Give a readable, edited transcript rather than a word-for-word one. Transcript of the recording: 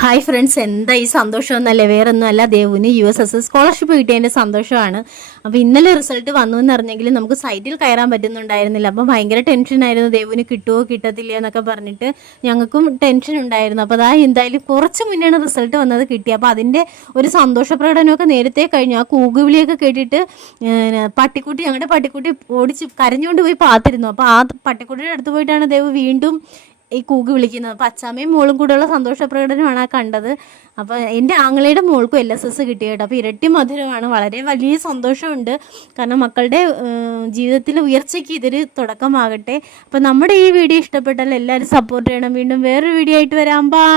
Hi friends, എന്താ ഈ സന്തോഷം എന്നല്ലേ, വേറൊന്നുമല്ല, ദേവുവിന് USS സ്കോളർഷിപ്പ് കിട്ടിയതിൻ്റെ സന്തോഷമാണ്. അപ്പോൾ ഇന്നലെ റിസൾട്ട് വന്നു എന്നറിഞ്ഞെങ്കിലും നമുക്ക് സൈറ്റിൽ കയറാൻ പറ്റുന്നുണ്ടായിരുന്നില്ല. അപ്പോൾ ഭയങ്കര ടെൻഷനായിരുന്നു, ദേവുവിന് കിട്ടുമോ കിട്ടത്തില്ല എന്നൊക്കെ പറഞ്ഞിട്ട് ഞങ്ങൾക്കും ടെൻഷൻ ഉണ്ടായിരുന്നു. അപ്പോൾ അതാ എന്തായാലും കുറച്ച് മുന്നെയാണ് റിസൾട്ട് വന്നത്, കിട്ടി. അപ്പോൾ അതിൻ്റെ ഒരു സന്തോഷ പ്രകടനമൊക്കെ നേരത്തെ കഴിഞ്ഞു. ആ കൂകുവിളിയൊക്കെ കേട്ടിട്ട് ഞങ്ങളുടെ പട്ടിക്കുട്ടി ഓടിച്ച് കരഞ്ഞുകൊണ്ട് പോയി പാത്തിരുന്നു. അപ്പോൾ ആ പട്ടിക്കുട്ടിയുടെ അടുത്ത് പോയിട്ടാണ് ദേവ് വീണ്ടും ഈ കൂക്ക് വിളിക്കുന്നത്. അപ്പം അച്ചാമ്മയും മോളും കൂടെയുള്ള സന്തോഷ പ്രകടനമാണ് ആ കണ്ടത്. അപ്പോൾ എൻ്റെ ആങ്ങളയുടെ മോൾക്കും LSS കിട്ടി കേട്ടോ. അപ്പോൾ ഇരട്ടി മധുരമാണ്, വളരെ വലിയ സന്തോഷമുണ്ട്. കാരണം മക്കളുടെ ജീവിതത്തിലെ ഉയർച്ചയ്ക്ക് ഇതൊരു തുടക്കമാകട്ടെ. അപ്പോൾ നമ്മുടെ ഈ വീഡിയോ ഇഷ്ടപ്പെട്ടാൽ എല്ലാവരും സപ്പോർട്ട് ചെയ്യണം. വീണ്ടും വേറൊരു വീഡിയോ ആയിട്ട് വരാം. ബൈ.